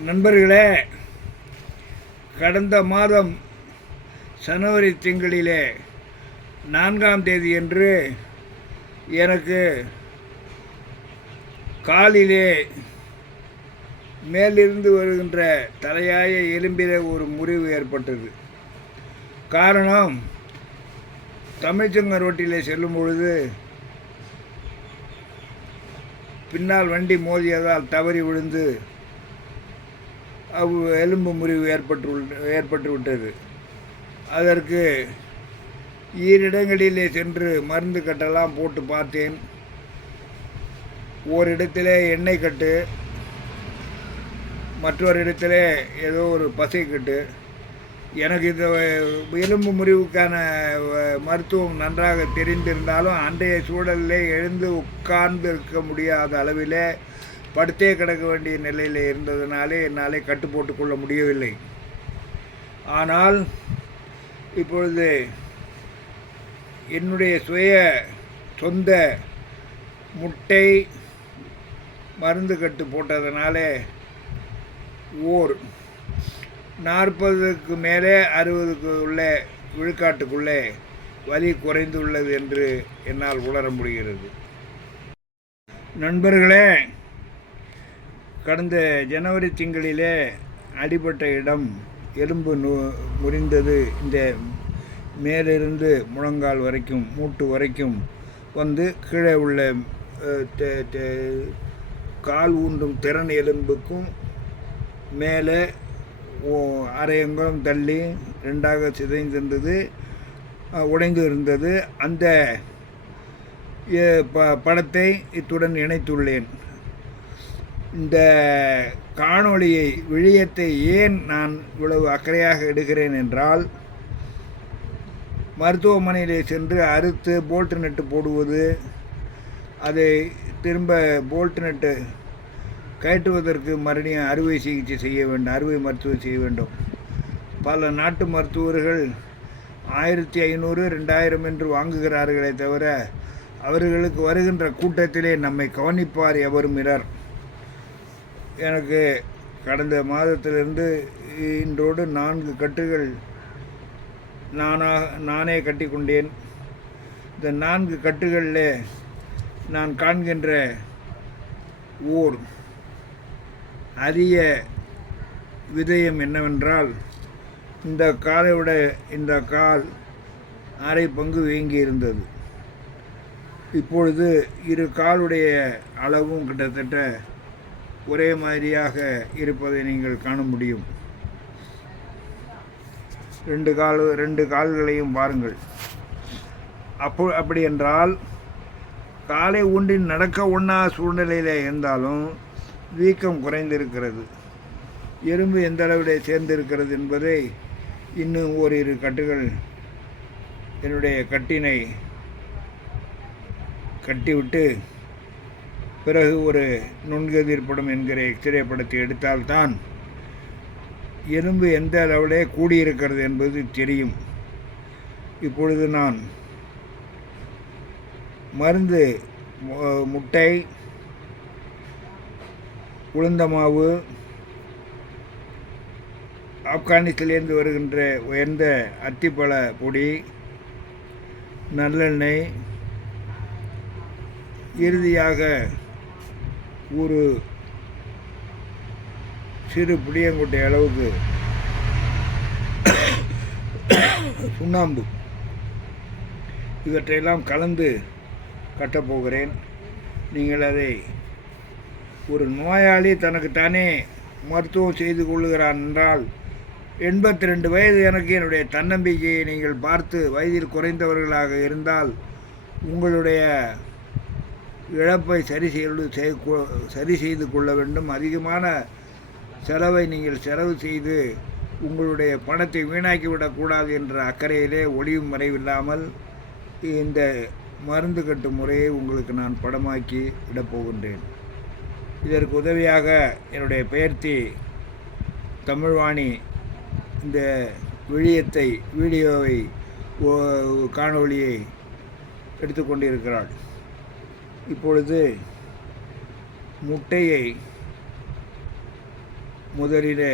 நண்பர்களே, கடந்த மாதம் ஜனவரி திங்களிலே 4ஆம் தேதியன்று எனக்கு காலிலே மேலிருந்து வருகின்ற தலையாய எலும்பிலே ஒரு முறிவு ஏற்பட்டது. காரணம், தமிழ்ச்சங்க ரோட்டிலே செல்லும் பொழுது பின்னால் வண்டி மோதியதால் தவறி விழுந்து எலும்பு முறிவு ஏற்பட்டு விட்டது. அதற்கு ஈரிடங்களிலே சென்று மருந்து கட்டெல்லாம் போட்டு பார்த்தேன். ஓரிடத்திலே எண்ணெய் கட்டு, மற்றொரு இடத்திலே ஏதோ ஒரு பசை கட்டு. எனக்கு இந்த எலும்பு முறிவுக்கான மருத்துவம் நன்றாக தெரிந்திருந்தாலும் அன்றைய சூழலிலே எழுந்து உட்கார்ந்து இருக்க முடியாத அளவிலே படுத்தே கிடக்க வேண்டிய நிலையில் இருந்ததுனாலே என்னாலே கட்டு போட்டு கொள்ள முடியவில்லை. ஆனால் இப்பொழுது என்னுடைய சொந்த முட்டை மருந்து கட்டு போட்டதனாலே ஓர் 40க்கு மேலே 60க்கு உள்ளே விழுக்காட்டுக்குள்ளே வலி குறைந்துள்ளது என்று என்னால் உணர முடிகிறது. நண்பர்களே, கடந்த ஜனவரி திங்களிலே அடிபட்ட இடம் எலும்பு முறிந்தது. இந்த மேலிருந்து முழங்கால் வரைக்கும், மூட்டு வரைக்கும் வந்து கீழே உள்ள கால் ஊன்றும் திறன் எலும்புக்கும் மேலே அரை அங்குலம் தள்ளி 2ஆக சிதைந்திருந்தது, உடைந்து இருந்தது. அந்த படத்தை இத்துடன் இணைத்துள்ளேன். இந்த காணொளியை, விழியத்தை ஏன் நான் இவ்வளவு அக்கறையாக எடுக்கிறேன் என்றால், மருத்துவமனையிலே சென்று அறுத்து போல்ட் நட்டு போடுவது, அதை திரும்ப போல்ட் நட்டு கயற்றுவதற்கு மறுபடியும் அறுவை சிகிச்சை செய்ய வேண்டும், அறுவை மருத்துவம் செய்ய வேண்டும். பல நாட்டு மருத்துவர்கள் 1500, 2000 என்று வாங்குகிறார்களே தவிர அவர்களுக்கு வருகின்ற கூட்டத்திலே நம்மை கவனிப்பார் எவரும் இரார். எனக்கு கடந்த மாதத்திலிருந்து இன்றோடு 4 கட்டுகள் நானே கட்டி கொண்டேன். இந்த 4 கட்டுகளில் நான் காண்கின்ற ஓர் அரிய விடயம் என்னவென்றால், இந்த காலை விட இந்த கால் அரை பங்கு வீங்கி இருந்தது. இப்பொழுது இரு காலுடைய அளவும் கிட்டத்தட்ட ஒரே மாதிரியாக இருப்பதை நீங்கள் காண முடியும். 2 கால்களையும் பாருங்கள். அப்படி என்றால் காலை ஊன்றி நடக்க ஒண்ணா சூழ்நிலையில் இருந்தாலும் வீக்கம் குறைந்திருக்கிறது. எலும்பு எந்த அளவில் சேர்ந்திருக்கிறது என்பதை இன்னும் ஓரிரு கட்டுகள் என்னுடைய கட்டினை கட்டிவிட்டு பிறகு ஒரு நுண்கதிர் படம் என்கிற எக்ஸ்ரே படத்தை எடுத்தால்தான் எலும்பு எந்த அளவிலே கூடியிருக்கிறது என்பது தெரியும். இப்பொழுது நான் மருந்து, முட்டை, உளுந்த மாவு, ஆப்கானிஸ்தானிலிருந்து வருகின்ற உயர்ந்த அத்திப்பழ பொடி, நல்லெண்ணெய், இறுதியாக ஒரு சிறு புளியங்கொட்டை அளவுக்கு சுண்ணாம்பு, இவற்றையெல்லாம் கலந்து கட்டப்போகிறேன். நீங்கள் அதை ஒரு நோயாளி தனக்குத்தானே மருத்துவம் செய்து கொள்ளுகிறான் என்றால், 82 வயது எனக்கு என்னுடைய தன்னம்பிக்கையை நீங்கள் பார்த்து வயதில் குறைந்தவர்களாக இருந்தால் உங்களுடைய இழப்பை சரி செய்து கொள்ள வேண்டும். அதிகமான செலவை நீங்கள் செலவு செய்து உங்களுடைய பணத்தை வீணாக்கிவிடக்கூடாது என்ற அக்கறையிலே ஒளியும் மறைவில்லாமல் இந்த மருந்து கட்டும் முறையை உங்களுக்கு நான் படமாக்கி விடப்போகின்றேன். இதற்கு உதவியாக என்னுடைய பெயர்த்தி தமிழ்வாணி இந்த வீடியோவை காணொளியை எடுத்துக்கொண்டிருக்கிறாள். இப்பொழுது முட்டையை முதலிலே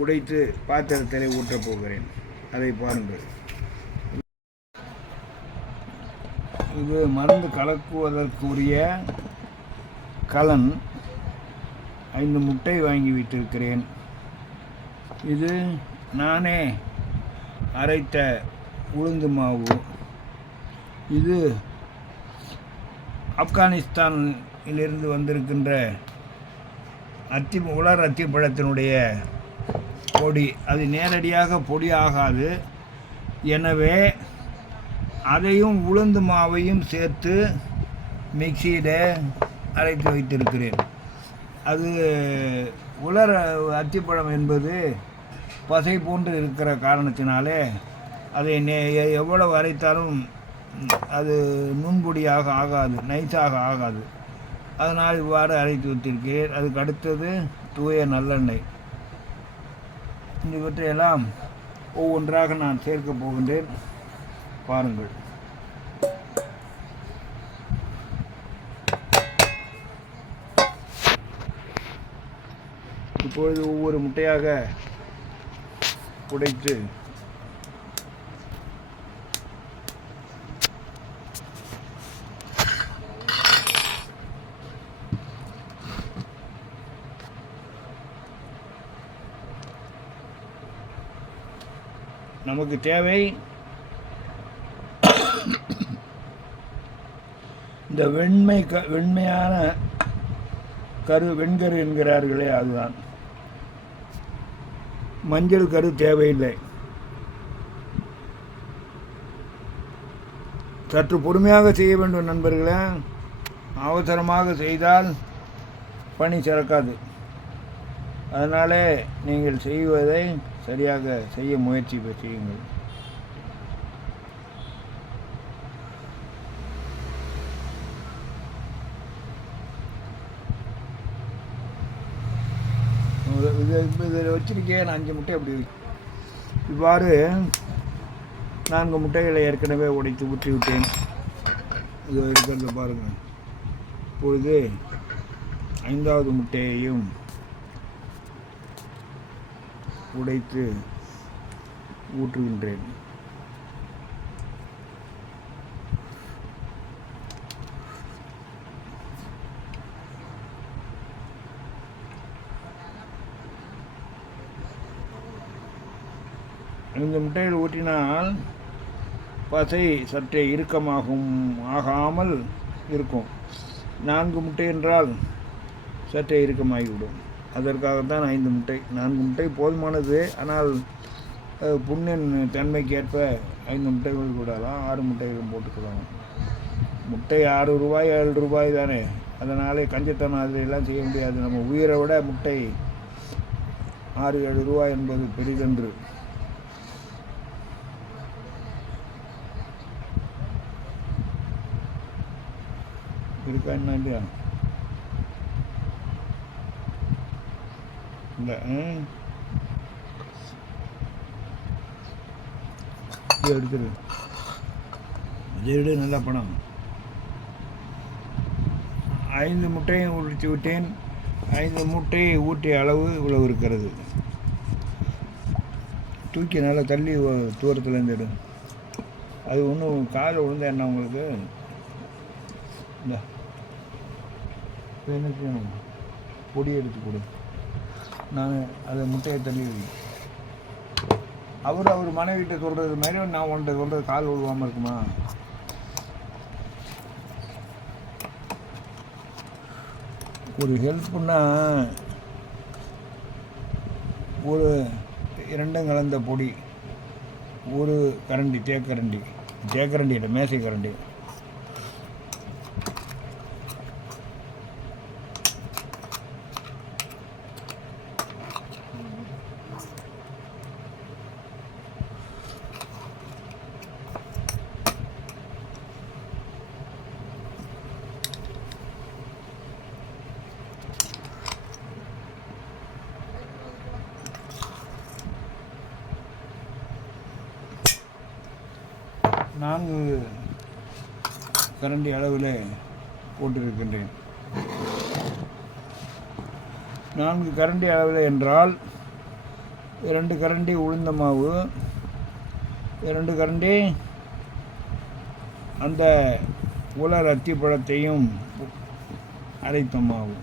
உடைத்து பாத்திரத்தில் ஊற்றப் போகிறேன். அதை பாருங்கள். இது மருந்து கலக்குவதற்குரிய கலன். 5 முட்டை வாங்கி வைத்திருக்கிறேன். இது நானே அரைத்த உளுந்து மாவு. இது ஆப்கானிஸ்தானிலிருந்து வந்திருக்கின்ற உலர் அத்திப்பழத்தினுடைய பொடி. அது நேரடியாக பொடி ஆகாது. எனவே அதையும் உளுந்து மாவையும் சேர்த்து மிக்சியில் அரைத்து வைத்திருக்கிறேன். அது உலர் அத்திப்பழம் என்பது பசை போன்று இருக்கிற காரணத்தினாலே அதை எவ்வளவு அரைத்தாலும் அது நுண்பொடியாக ஆகாது, நைஸாக ஆகாது. அதனால் இவ்வாறு அரைத்து வைத்திருக்கிறேன். அதுக்கு அடுத்தது தூய நல்லெண்ணெய். இவற்றையெல்லாம் ஒவ்வொன்றாக நான் சேர்க்கப் போகின்றேன். பாருங்கள். இப்பொழுது ஒவ்வொரு முட்டையாக உடைத்து நமக்கு தேவை இந்த வெண்மையான வெண்கரு என்கிறார்களே, அதுதான். மஞ்சள் கரு தேவையில்லை. சற்று பொறுமையாக செய்ய வேண்டும் நண்பர்களே. அவசரமாக செய்தால் பணி சிறக்காது. அதனாலே நீங்கள் செய்வதை சரியாக செய்ய முயற்சி செய்யுங்கள். இதில் வச்சிருக்கேன் 5 முட்டை. அப்படி இவ்வாறு 4 முட்டைகளை ஏற்கனவே உடைத்து ஊற்றி விட்டேன். இது இருக்கிறத பாருங்கள். இப்பொழுது 5வது முட்டையையும் உடைத்து ஊற்றுகின்றேன். இந்த முட்டையில் ஊற்றினால் பசை சற்றே ஆகாமல் இருக்கும். 4 முட்டை என்றால் சற்றே இறுக்கமாகிவிடும். அதற்காகத்தான் 5 முட்டை. 4 முட்டை போதுமானது. ஆனால் புண்ணின் தன்மைக்கு ஏற்ப 5 முட்டைகள் கூடலாம், 6 முட்டைகளும் போட்டுக்கலாம். முட்டை 6 ரூபாய் 7 ரூபாய் தானே. அதனாலே கஞ்சத்தனம் அதெல்லாம் செய்ய முடியாது. நம்ம உயிரை விட முட்டை 6-7 ரூபாய் என்பது பெரிதென்று. இருக்கா என்ன இல்லையா? இல்லை, இது எடுத்துரு. இதை நல்லா பணம். 5 முட்டையும் உடைத்து விட்டேன். 5 முட்டையை ஊற்றிய அளவு இவ்வளவு இருக்கிறது. தூக்கி நல்லா தள்ளி தூரத்துலேருந்து எடு. அது ஒன்றும் காலை விழுந்தா என்ன உங்களுக்கு? இந்த என்ன செய்யணும்? பொடி எடுத்து கொடு. நான் அதை முட்டையை தள்ளி வை. அவர் மனைவிட்ட சொல்கிறது மாதிரி நான் உன்ட்ட சொல்கிறது கால் விழுவாமல் இருக்குமா? ஒரு ஹெல்ப்புன்னா ஒரு 2 கலந்த பொடி, ஒரு கரண்டி தேக்கரண்டி இல்லை, மேசை கரண்டி. நான்கு கரண்டி அளவில் போட்டிருக்கின்றேன். 4 கரண்டி அளவில் என்றால் 2 கரண்டி உளுந்த மாவு, 2 கரண்டி அந்த உலர் அத்திப்பழத்தையும் அரைத்த மாவு.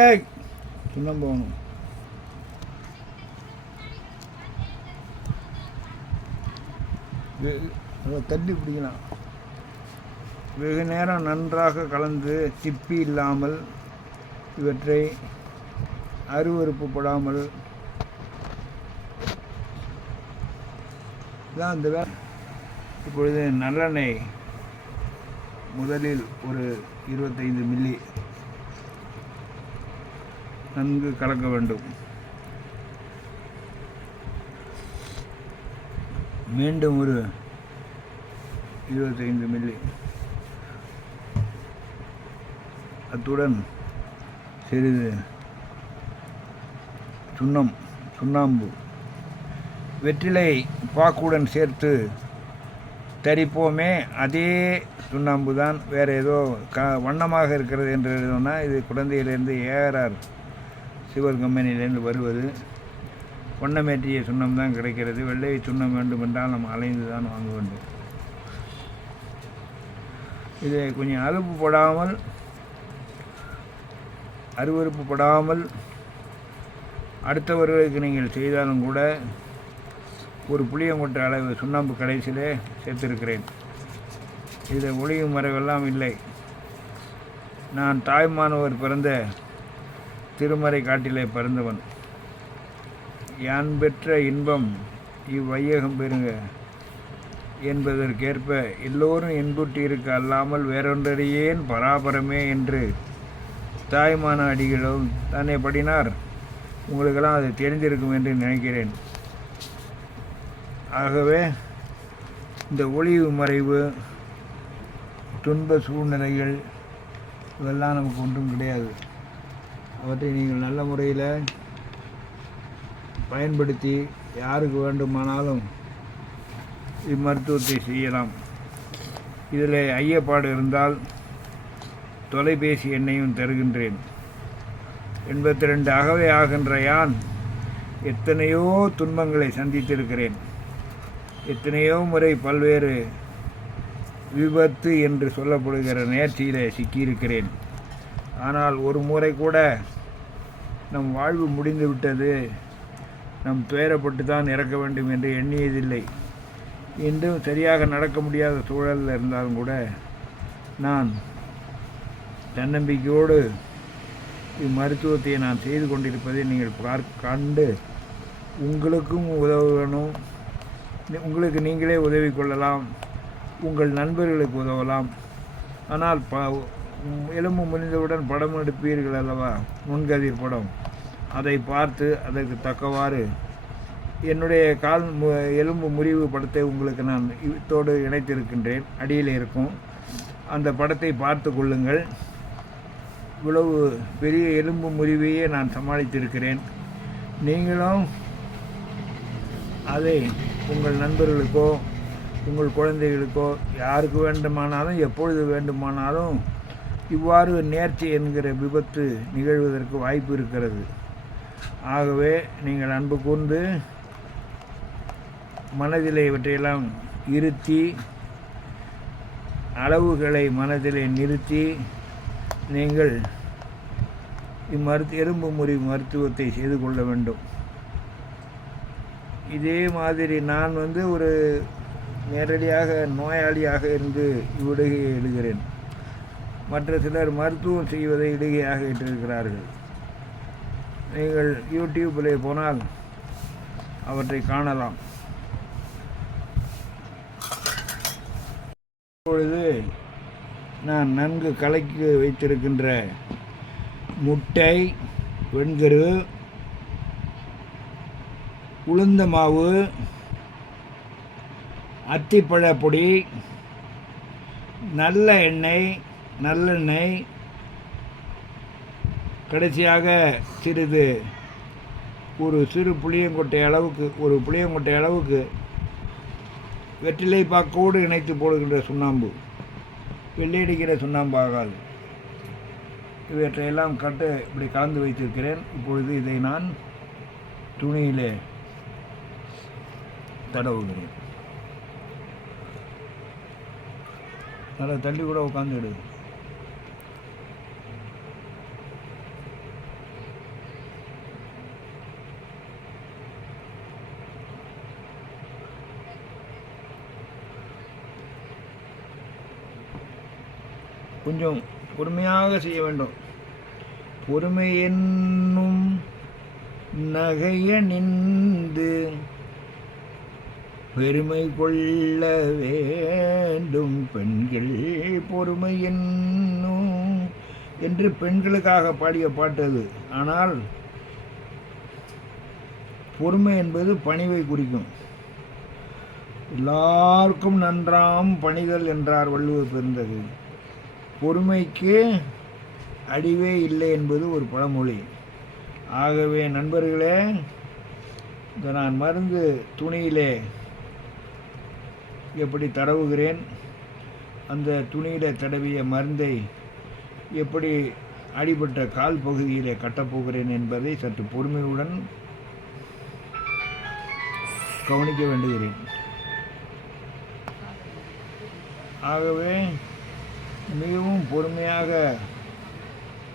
ஏய் சுண்ணம் போகணும். தள்ளி பிடிக்கலாம். வெகு நேரம் நன்றாக கலந்து சிப்பி இல்லாமல் இவற்றை அருவருப்புப்படாமல் தான் இந்த வேலை. இப்பொழுது நல்லெண்ணெய் முதலில் ஒரு 25 மில்லி நன்கு கலக்க வேண்டும். மீண்டும் ஒரு 25 மில்லி, அத்துடன் சிறிது சுண்ணாம்பு வெற்றிலை பாக்குடன் சேர்த்து தரிப்போமே, அதே சுண்ணாம்பு தான். வேறு ஏதோ வண்ணமாக இருக்கிறது என்று எழுதணும்னா இது குழந்தையிலேருந்து ஏஆர்ஆர் சிவர் கம்பெனியிலேருந்து வருவது. வண்ணமேற்றிய சுண்ணம் தான் கிடைக்கிறது. வெள்ளை சுண்ணம் வேண்டுமென்றால் நம்ம அலைந்து தான் வாங்க வேண்டும். இதை கொஞ்சம் அருவருப்புப்படாமல் அடுத்தவர்களுக்கு நீங்கள் செய்தாலும் கூட ஒரு புளியங்கொட்டை அளவு சுண்ணாம்பு கடைசியிலே சேர்த்திருக்கிறேன். இதில் ஒளியும் மறைவெல்லாம் இல்லை. நான் தாய்மானவர் பிறந்த திருமறை காட்டிலே பிறந்தவன். யான் பெற்ற இன்பம் இவ்வையகம் பெறுங்க என்பதற்கேற்ப எல்லோரும் இன்புற்றி இருக்க அல்லாமல் வேறொன்றறியேன் பராபரமே என்று தாய்மான அடிகளும் தானே படினார். உங்களுக்கெல்லாம் அது தெரிந்திருக்கும் என்று நினைக்கிறேன். ஆகவே இந்த ஒளிவு மறைவு, துன்ப சூழ்நிலைகள் இதெல்லாம் நமக்கு ஒன்றும் கிடையாது. அவற்றை நீங்கள் நல்ல முறையில் பயன்படுத்தி யாருக்கு வேண்டுமானாலும் இம்மருத்துவத்தை செய்யலாம். இதில் ஐயப்பாடு இருந்தால் தொலைபேசி எண்ணையும் தருகின்றேன். 82 அகவே ஆகின்ற யான் எத்தனையோ துன்பங்களை சந்தித்திருக்கிறேன். எத்தனையோ முறை பல்வேறு விபத்து என்று சொல்லப்படுகிற நேர்ச்சியில் சிக்கியிருக்கிறேன். ஆனால் ஒரு முறை கூட நம் வாழ்வு முடிந்து விட்டது, நம் துயரப்பட்டு தான் இறக்க வேண்டும் என்று எண்ணியதில்லை. இன்றும் சரியாக நடக்க முடியாத சூழலில் இருந்தாலும் கூட நான் தன்னம்பிக்கையோடு இம்மருத்துவத்தை நான் செய்து கொண்டிருப்பதை நீங்கள் கண்டு உங்களுக்கும் உதவணும். உங்களுக்கு நீங்களே உதவி கொள்ளலாம், உங்கள் நண்பர்களுக்கு உதவலாம். ஆனால் எலும்பு முறிந்தவுடன் படம் எடுப்பீர்கள் அல்லவா, முன்கதிர் படம், அதை பார்த்து அதற்கு தக்கவாறு என்னுடைய எலும்பு முறிவு படத்தை உங்களுக்கு நான் இதோடு இணைத்திருக்கின்றேன். அடியில் இருக்கும் அந்த படத்தை பார்த்து கொள்ளுங்கள். இவ்வளவு பெரிய எலும்பு முறிவையே நான் சமாளித்திருக்கிறேன். நீங்களும் அதை உங்கள் நண்பர்களுக்கோ உங்கள் குழந்தைகளுக்கோ யாருக்கு வேண்டுமானாலும் எப்பொழுது வேண்டுமானாலும் இவ்வாறு நேர்ச்சி என்கிற விபத்து நிகழ்வதற்கு வாய்ப்பு இருக்கிறது. ஆகவே நீங்கள் அன்பு கூர்ந்து மனதிலே இவற்றையெல்லாம் இருத்தி, அளவுகளை மனதிலே நிறுத்தி நீங்கள் எலும்பு முறிவு மருத்துவத்தை செய்து கொள்ள வேண்டும். இதே மாதிரி நான் ஒரு நேரடியாக நோயாளியாக இருந்து இவ்விடுகையை எழுகிறேன். மற்ற சிலர் மருத்துவம் செய்வதை இடுகையாக இட்டிருக்கிறார்கள். நீங்கள் யூடியூப்பிலே போனால் அவற்றை காணலாம். இப்பொழுது நான் நன்கு கலக்கி வைத்திருக்கின்ற முட்டை, வெண்கரு, உளுந்த மாவு, அத்திப்பழ பொடி, நல்ல எண்ணெய், நல்லெண்ணெய், கடைசியாக சிறிது ஒரு சிறு புளியங்கொட்டை அளவுக்கு வெற்றிலை பாக்கோடு இணைத்து போடுகின்ற சுண்ணாம்பு, வெள்ளையடிக்கிற சுண்ணாம்பு ஆகாது. இவற்றையெல்லாம் இப்படி கலந்து வைத்திருக்கிறேன். இப்பொழுது இதை நான் துணியிலே தடவுகிறேன். நல்லா தள்ளி கூட உட்காந்துடு. கொஞ்சம் பொறுமையாக செய்ய வேண்டும். பொறுமை என்னும் நகைய நின்று பெருமை கொள்ள வேண்டும் பெண்கள் பொறுமை என்னும் என்று பெண்களுக்காக பாடிய பாட்டு அது. ஆனால் பொறுமை என்பது பணிவை குறிக்கும். எல்லாருக்கும் நன்றாம் பணிதல் என்றார் வள்ளுவர் பெருந்தகை. பொறுமைக்கு அடிவே இல்லை என்பது ஒரு பழமொழி. ஆகவே நண்பர்களே, இந்த நான் மருந்து துணியிலே எப்படி தடவுகிறேன், அந்த துணியிலே தடவிய மருந்தை எப்படி அடிபட்ட கால் பகுதியிலே கட்டப்போகிறேன் என்பதை சற்று பொறுமையுடன் கவனிக்க வேண்டுகிறேன். ஆகவே மிகவும் பொறுமையாக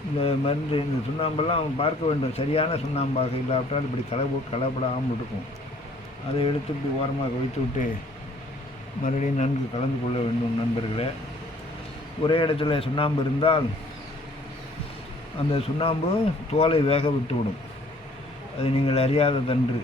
இந்த மருந்து, இந்த சுண்ணாம்பெல்லாம் அவன் பார்க்க வேண்டும். சரியான சுண்ணாம்பாக இல்லாவிட்டால் இப்படி கலப்படாமல் இருக்கும். அதை எடுத்து இப்படி ஓரமாக வைத்து விட்டு மறுபடியும் நன்கு கலந்து கொள்ள வேண்டும். நண்பர்களே, ஒரே இடத்துல சுண்ணாம்பு இருந்தால் அந்த சுண்ணாம்பு தோலை வேக விட்டுவிடும். அது நீங்கள் அறியாததன்று.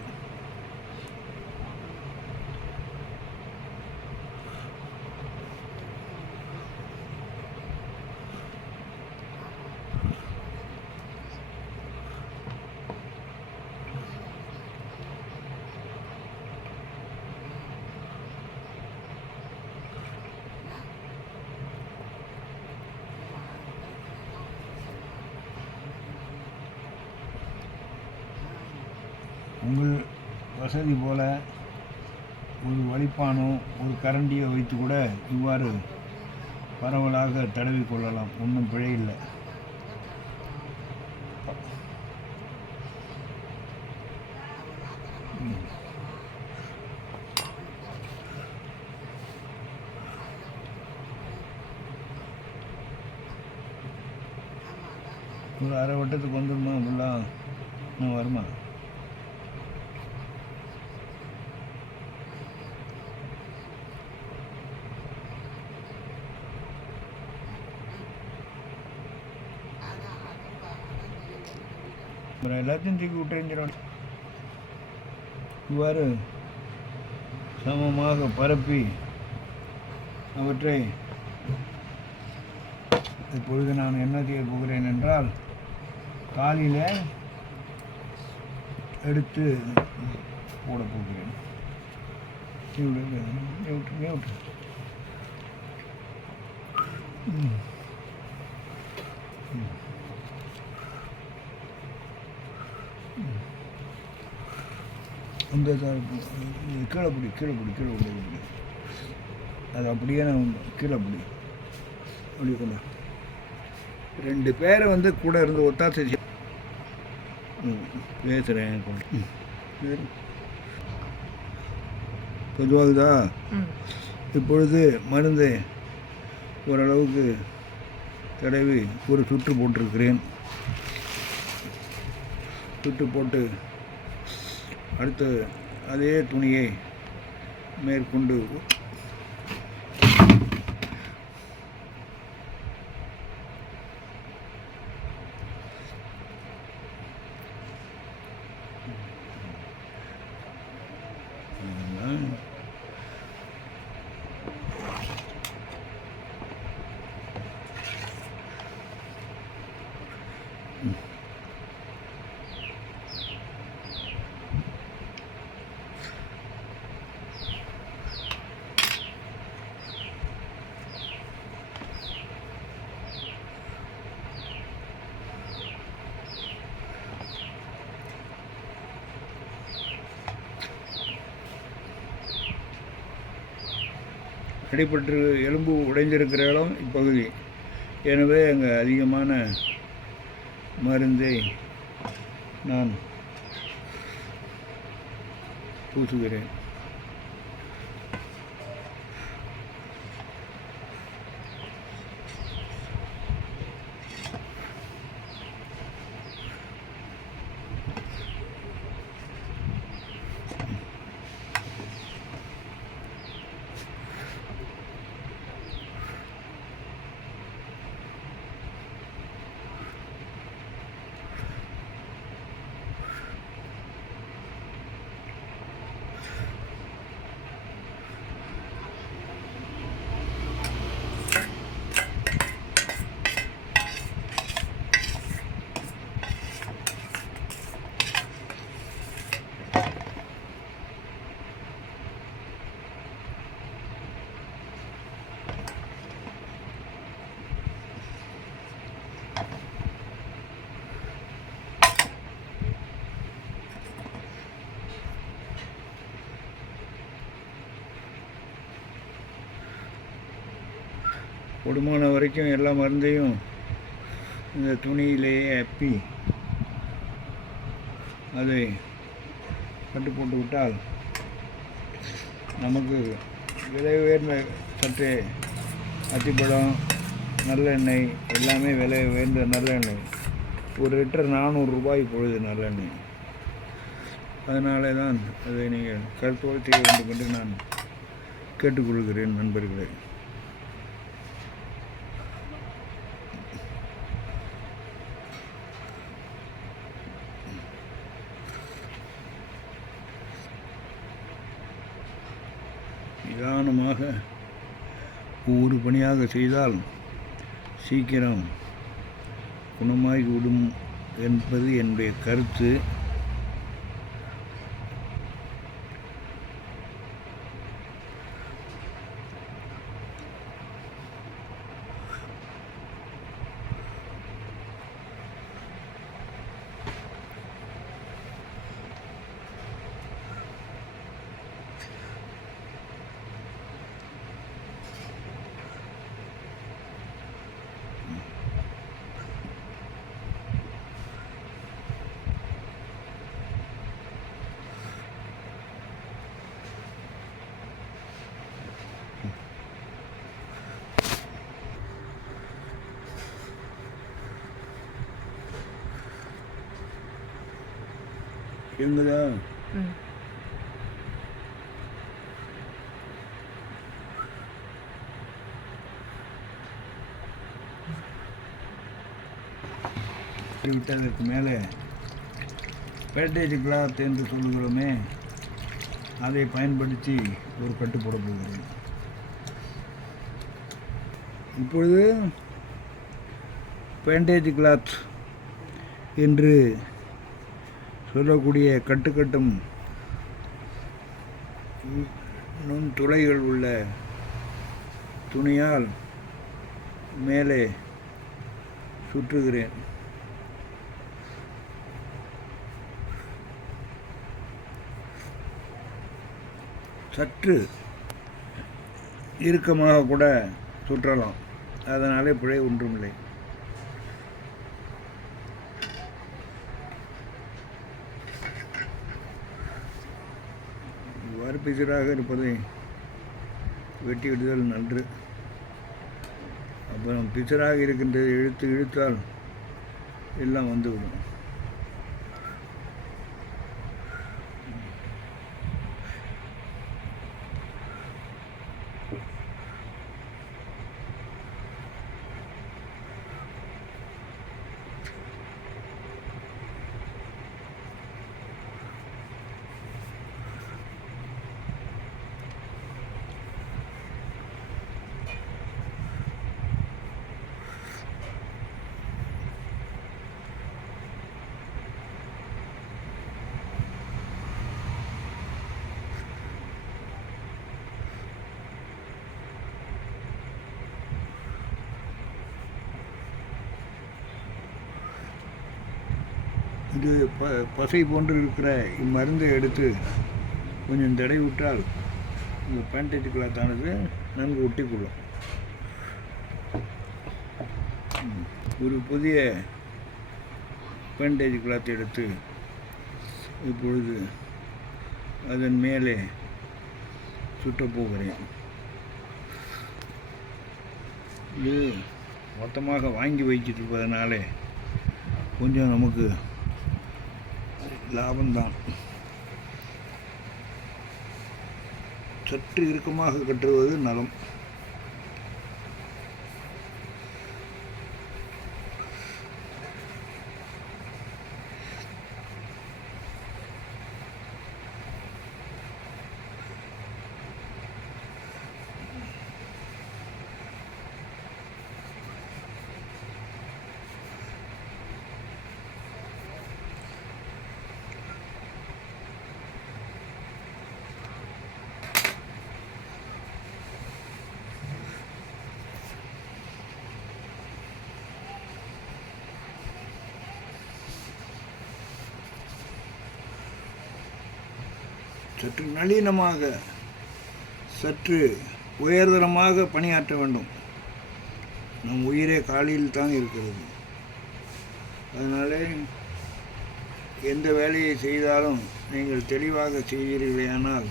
உங்கள் வசதி போல் ஒரு வலிப்பானோ ஒரு கரண்டியை வைத்து கூட இவ்வாறு பரவலாக தடவி கொள்ளலாம். ஒன்றும் பிழை இல்லை. ஒரு அரை வட்டத்துக்கு வந்துடுமா ஃபுல்லாக? இன்னும் வருமா? அப்புறம் எல்லாத்தையும் தூக்கி விட்டுறிஞ்சிடும். இவ்வாறு சமமாக பரப்பி அவற்றை இப்பொழுது நான் என்ன செய்ய போகிறேன் என்றால், காலில் எடுத்து போட போகிறேன். அந்த கீழே பிடி. அது அப்படியே நான் கீழே பிடி. அப்படி கொண்டா 2 பேரை கூட இருந்து ஒத்தாசை பேசுகிறேன். பொதுவாகுதா? இப்பொழுது மருந்தை ஓரளவுக்கு தடவி ஒரு சுற்று போட்டிருக்கிறேன். சுற்று போட்டு அடுத்து அதே துணியை மேற்கொண்டு அடிபட்டு எலும்பு உடைந்திருக்கிற இடம் இப்பகுதி. எனவே அங்கே அதிகமான மருந்தை நான் பூசுகிறேன். கூடுமான வரைக்கும் எல்லா மருந்தையும் இந்த துணியிலேயே அப்பி அதை கட்டு போட்டு விட்டால் நமக்கு விலை உயர்ந்த சற்றே அத்திப்பழம், நல்லெண்ணெய் எல்லாமே விலை உயர்ந்த நல்லெண்ணெய். ஒரு லிட்டர் 400 ரூபாய் இப்பொழுது நல்லெண்ணெய். அதனாலே தான் அதை நீங்கள் கருத்தோடு செய்ய வேண்டும் என்று நான் கேட்டுக்கொள்கிறேன் நண்பர்களே. நிதானமாக ஒவ்வொரு பணியாக செய்தால் சீக்கிரம் குணமாகிவிடும் என்பது என்னுடைய கருத்து. எங்கதா விட்டதற்கு மேலே பேட்டேஜ் கிளாத் என்று சொல்லுகிறோமே, அதை பயன்படுத்தி ஒரு கட்டு போட போகிறேன். இப்பொழுது பேண்டேஜ் கிளாத் என்று சொல்லக்கூடிய கட்டுக்கட்டும் நுண்துளைகள் உள்ள துணியால் மேலே சுற்றுகிறேன். சற்று இறுக்கமாக கூட சுற்றலாம், அதனாலே பிழை ஒன்றுமில்லை. இவ்வாறு பிசிறாக இருப்பதை வெட்டி விடுதல் நன்று. அப்புறம் பிசிறாக இருக்கின்றது இழுத்தால் எல்லாம் வந்துவிடும். இது பசை போன்று இருக்கிற இம்மருந்தை எடுத்து கொஞ்சம் தடவி விட்டால் இந்த பேண்டேஜ் கிளாத்தானது நன்கு ஒட்டிக்கொள்ளும். ஒரு புதிய பேண்டேஜ் கிளாத் எடுத்து இப்பொழுது அதன் மேலே சுற்றப் போகிறேன். இது மொத்தமாக வாங்கி வச்சுட்டு இருப்பதனாலே கொஞ்சம் நமக்கு லாபம்தான். சற்று இறுக்கமாக கட்டுவது நலம். சற்று நளினமாக, சற்று உயர்தரமாக பணியாற்ற வேண்டும். நம் உயிரே காலில் தான் இருக்கிறது. அதனாலே எந்த வேலையை செய்தாலும் நீங்கள் தெளிவாக செய்வீர்களேயானால்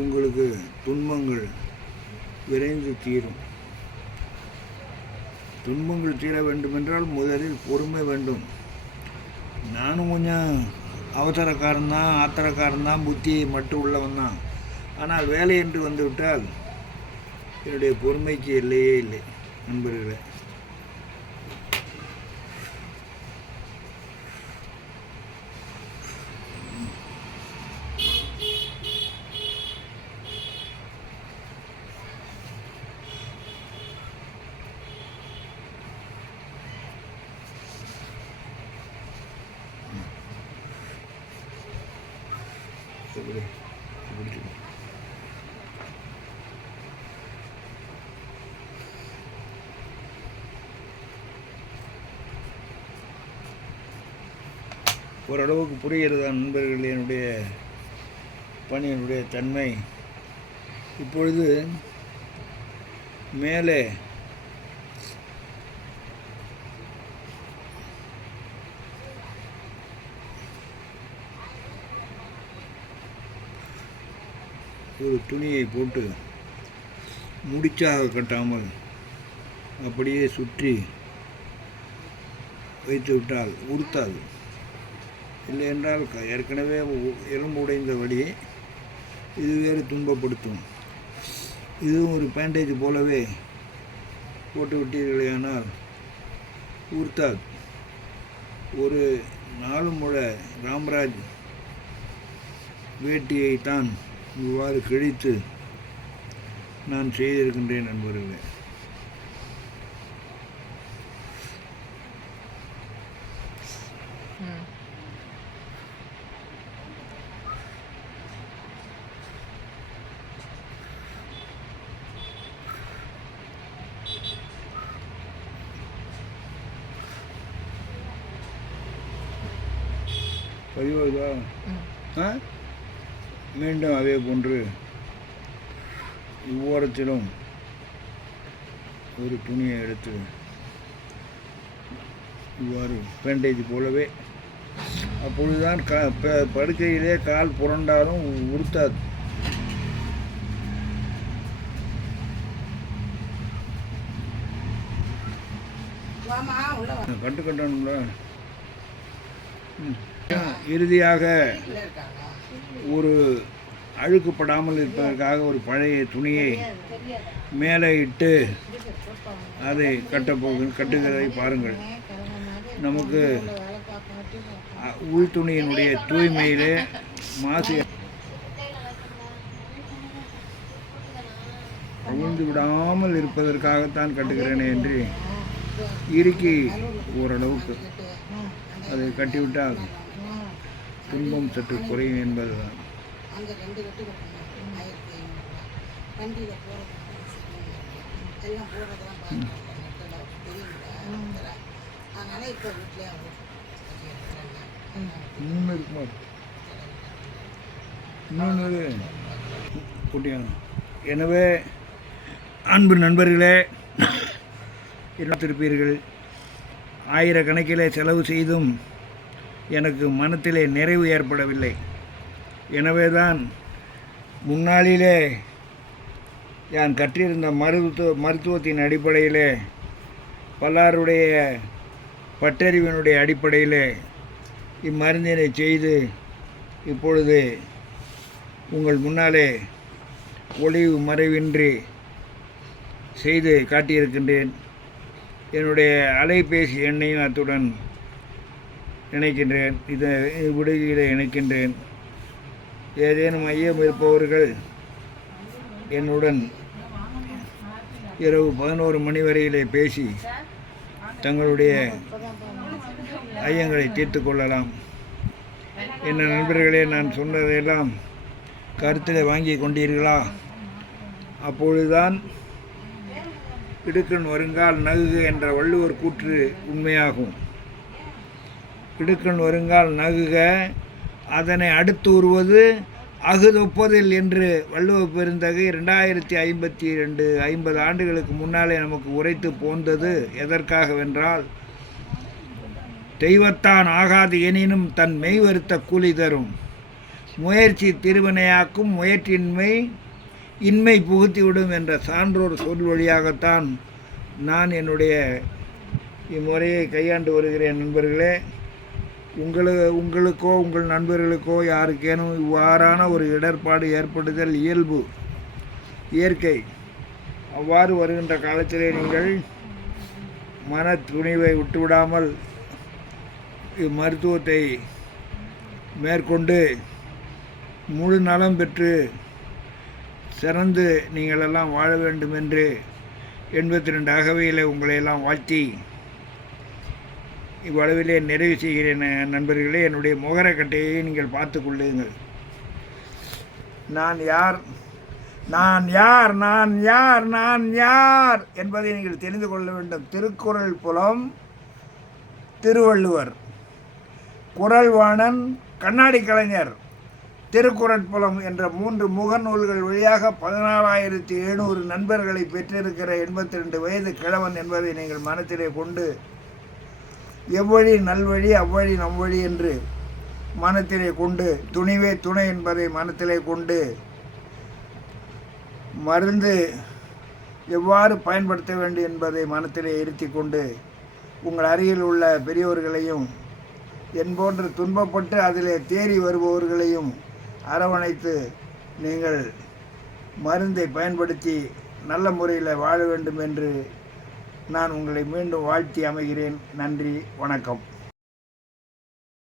உங்களுக்கு துன்பங்கள் விரைந்து தீரும். துன்பங்கள் தீர வேண்டுமென்றால் முதலில் பொறுமை வேண்டும். நானும் கொஞ்சம் அவசரக்காரன்தான், ஆத்திரக்காரன்தான், புத்தியை மட்டும் உள்ளவன் தான். ஆனால் வேலை என்று வந்துவிட்டால் என்னுடைய பொறுமைக்கு எல்லையே இல்லை நண்பர்களே. ஓரளவுக்கு புரிகிறதா நண்பர்கள் என்னுடைய பணியினுடைய தன்மை? இப்பொழுது மேலே ஒரு துணியை போட்டு முடிச்சாக கட்டாமல் அப்படியே சுற்றி வைத்து விட்டால் உடுத்தாது. இல்லை என்றால் ஏற்கனவே எலும்பு உடைந்த வழி இது வேறு துன்பப்படுத்தும். இதுவும் ஒரு பேண்டேஜ் போலவே போட்டு விட்டீர்களேயானால் உடுத்தாது. ஒரு 4 முழ ராம்ராஜ் வேட்டியைத்தான் இவ்வாறு கிழித்து நான் செய்திருக்கின்றேன் நண்பர்களே. பதிவாகுதா? மீண்டும் அதே போன்று இவ்வோரத்திலும் ஒரு துணியை எடுத்து இவ்வாறு பேண்டேஜ் போலவே, அப்பொழுதுதான் படுக்கையிலே கால் புரண்டாலும் உறுத்தாது. கட்டணும்ல. இறுதியாக ஒரு அழுக்குப்படாமல் இருப்பதற்காக ஒரு பழைய துணியை மேலே இட்டு அதை கட்டுகிறதை பாருங்கள். நமக்கு உள் துணியினுடைய தூய்மையிலே மாசு அழிந்து விடாமல் இருப்பதற்காகத்தான் கட்டுகிறேனே என்று இறுக்கி ஓரளவுக்கு அதை கட்டிவிட்டால் துன்பம் சற்று குறையும் என்பதுதான். இன்னொன்று இருக்குமா? இன்னொன்று குட்டியான. எனவே அன்பு நண்பர்களே, இருப்பீர்கள். ஆயிரக்கணக்கிலே செலவு செய்தும் எனக்கு மனத்திலே நிறைவு ஏற்படவில்லை. எனவே தான் முன்னாளிலே நான் கற்றிருந்த மருத்துவத்தின் அடிப்படையிலே, பலருடைய பட்டறிவினுடைய அடிப்படையிலே இம்மருந்தினை செய்து இப்பொழுது உங்கள் முன்னாலே ஒளிவு மறைவின்றி செய்து காட்டியிருக்கின்றேன். என்னுடைய அலைபேசி எண்ணையும் அத்துடன் இணைக்கின்றேன். இதை விடுதியில் இணைக்கின்றேன். ஏதேனும் ஐயம் இருப்பவர்கள் என்னுடன் இரவு 11 மணி வரையிலே பேசி தங்களுடைய ஐயங்களை தீர்த்து கொள்ளலாம். என்ன நண்பர்களே, நான் சொன்னதையெல்லாம் கருத்தில் வாங்கி கொண்டீர்களா? அப்பொழுதுதான் இடுக்கண் வருங்கால் நகுக என்ற வள்ளுவர் கூற்று உண்மையாகும். இடுக்கண் வருங்கால் நகுக, அதனை அடுத்து உருவது அகுதொப்பதில் என்று வள்ளுவ பெருந்தகை 2052 50 ஆண்டுகளுக்கு முன்னாலே நமக்கு உரைத்து போந்தது எதற்காகவென்றால், தெய்வத்தான் ஆகாது எனினும் தன் மெய் வருத்த கூலி தரும், முயற்சி திருவினையாக்கும், முயற்சியின்மை இன்மை புகுத்திவிடும் என்ற சான்றோர் சொல் வழியாகத்தான் நான் என்னுடைய இம்முறையை கையாண்டு வருகிறேன். நண்பர்களே, உங்களுக்கோ உங்கள் நண்பர்களுக்கோ யாருக்கேனும் இவ்வாறான ஒரு இடர்பாடு ஏற்படுதல் இயல்பு, இயற்கை. அவ்வாறு வருகின்ற காலத்திலே நீங்கள் மன துணிவை விட்டுவிடாமல் இம்மருத்துவத்தை மேற்கொண்டு முழு நலம் பெற்று சிறந்து நீங்களெல்லாம் வாழ வேண்டும் என்று 82 அகவையில் உங்களையெல்லாம் வாழ்த்தி இவ்வளவிலே நிறைவு செய்கிறேன். நண்பர்களே, என்னுடைய முகரக்கட்டையை நீங்கள் பார்த்து கொள்ளுங்கள். நான் யார், நான் யார், நான் யார், நான் யார் என்பதை நீங்கள் தெரிந்து கொள்ள வேண்டும். திருக்குறள் புலம் திருவள்ளுவர், குறள்வாணன் கண்ணாடி கலைஞர், திருக்குறட்புலம் என்ற 3 முகநூல்கள் வழியாக 14,700 நண்பர்களை பெற்றிருக்கிற 82 வயது கிழவன் என்பதை நீங்கள் மனத்திலே கொண்டு, எவ்வழி நல்வழி அவ்வழி நம்வழி என்று மனத்திலே கொண்டு, துணிவே துணை என்பதை மனத்திலே கொண்டு, மருந்து எவ்வாறு பயன்படுத்த வேண்டும் என்பதை மனத்திலே இருத்தி கொண்டு, உங்கள் அருகில் உள்ள பெரியோர்களையும் என் போன்று துன்பப்பட்டு அதிலே தேறி வருபவர்களையும் அரவணைத்து நீங்கள் மருந்தை பயன்படுத்தி நல்ல முறையில் வாழ வேண்டும் என்று நான் உங்களை மீண்டும் வாழ்த்தி அமைகிறேன். நன்றி, வணக்கம்.